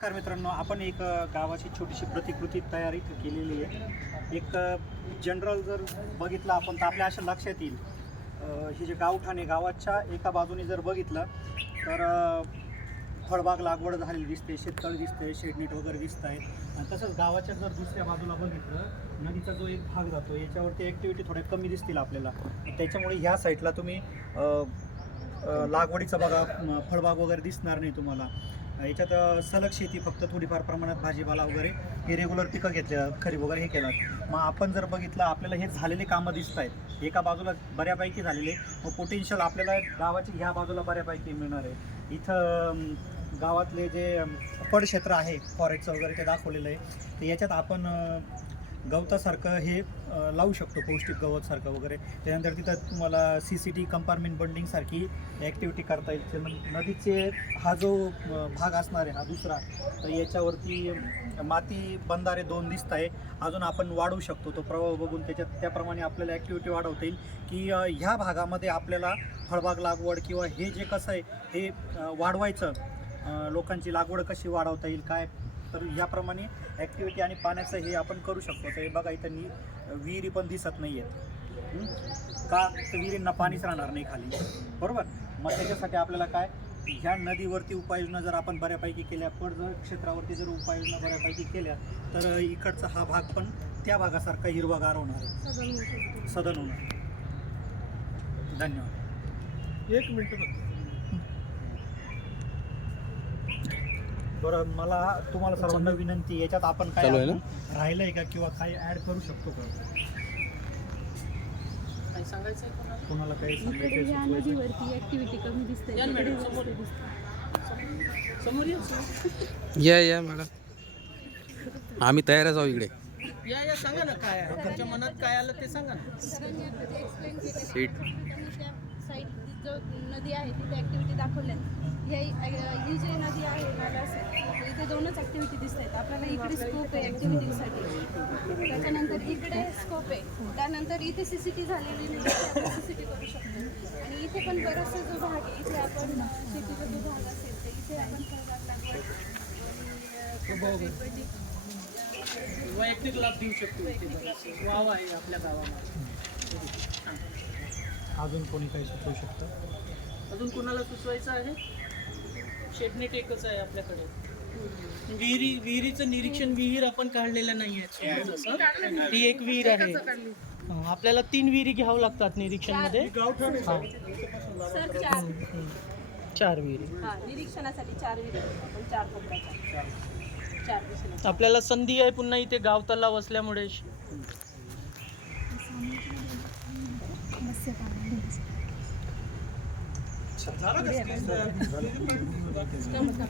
नमस्कार मित्रांनो आपण एक गावाची छोटीशी प्रतिकृती तयारी केलेली आहे. एक जनरल जर बघितलं आपण तर आपल्या अशा लक्षात येईल. हे जे गावठाणे गावाच्या एका बाजूने जर बघितलं तर फळबाग लागवड झालेली दिसते शेततळ दिसते शेडनेट वगैरे दिसत आहे. आणि तसंच गावाच्या जर दुसऱ्या बाजूला बघितलं नदीचा जो एक भाग जातो याच्यावरती ॲक्टिव्हिटी थोड्या कमी दिसतील आपल्याला. त्याच्यामुळे ह्या साईडला तुम्ही लागवडीचा बघा फळबाग वगैरे दिसणार नाही तुम्हाला. याच्यात सलग शेती फक्त थोडीफार प्रमाणात भाजीपाला वगैरे हे रेग्युलर पिकं घेतल्या खरीप वगैरे हे केलं. मग आपण जर बघितलं आपल्याला हे झालेले कामं दिसत आहेत. एका बाजूला बऱ्यापैकी झालेले मग पोटेन्शियल आपल्याला गावाची ह्या बाजूला बऱ्यापैकी मिळणार आहे. इथं गावातले जे पडक्षेत्र आहे फॉरेस्टचं वगैरे ते दाखवलेलं आहे. तर याच्यात आपण गवतासारखं हे लावू शकतो पौष्टिक गवतसारखं वगैरे. त्यानंतर तिथं तुम्हाला सी सी टी कंपार्टमेंट बंडिंगसारखी ॲक्टिव्हिटी करता येईल. ते नदीचे हा जो भाग असणार आहे हा दुसरा तर याच्यावरती माती बंधारे दोन दिसत आहे. अजून आपण वाढवू शकतो तो प्रवाह बघून त्याच्यात त्याप्रमाणे आपल्याला ॲक्टिव्हिटी वाढवता येईल की ह्या भागामध्ये आपल्याला फळबाग लागवड किंवा हे जे कसं आहे हे वाढवायचं लोकांची लागवड कशी वाढवता येईल काय तर ह्याप्रमाणे ॲक्टिव्हिटी आणि पाण्याचं हे आपण करू शकतो. तर हे बघा इथं नी विहिरी पण दिसत नाही आहेत हं? का? तर विहिरींना पाणीच राहणार नाही खाली. बरोबर? मग त्याच्यासाठी आपल्याला काय? ह्या नदीवरती उपाययोजना जर आपण बऱ्यापैकी केल्या पड जर क्षेत्रावरती जर उपाययोजना बऱ्यापैकी केल्या तर इकडचा हा भाग पण त्या भागासारखा हिरवागार होणार आहे. सदन होणार धन्यवाद. एक मिनिट बरं मला तुम्हाला सर्वांना विनंती याच्यात आपण काय चालू आहे ना? राहिलंय का किंवा काय ऍड करू शकतो का काय सांगायचं आहे कोणाला? कोणाला काही इकडे सांगायचं या सुचवायचं? नदीवरती ऍक्टिव्हिटी कमी दिसते या इकडे मॅडम, समोर. जास्त दिसते. समोर या समोर. या या मॅडम आम्ही तयारच आहोत इकडे या या सांगा ना काय आहे तुमच्या मनात काय आलं ते सांगा ना. सीट. जो नदी आहे तिथे ॲक्टिव्हिटी दाखवल्यात. हे ही जी नदी आहे नालास इथे दोनच ॲक्टिव्हिटी दिसत आहेत. आपल्याला इकडे स्कोप आहे ॲक्टिव्हिटीसाठी त्याच्यानंतर इकडे स्कोप आहे. त्यानंतर इथे सी सी टी झालेली नाही आपण सी सी टी करू शकतो. आणि इथे पण बराचसा जो भाग आहे इथे आपण शेतीचा जो भाग असेल तर इथे आपण फळबाग लागवड वैयक्तिक लाभ देऊ शकतो वाव आहे आपल्या गावामध्ये. अजून कोणी काही सुचवू शकतं? अजून कोणाला सुचवायचं आहे? शेडनेट एकच आहे आपल्याकडे. विहिरी विहिरीचं निरीक्षण विहीर आपण काढलेलं नाही आहे ती एक विहीर आहे. हं, आपल्याला तीन विहिरी घ्यावं लागतात निरीक्षणमध्ये. हां. सर चार. हं. चार विहिरी. हा निरीक्षणासाठी चार विहिरी आपल्याला संधी आहे पुन्हा इथे गाव तलाव असल्यामुळे. झालं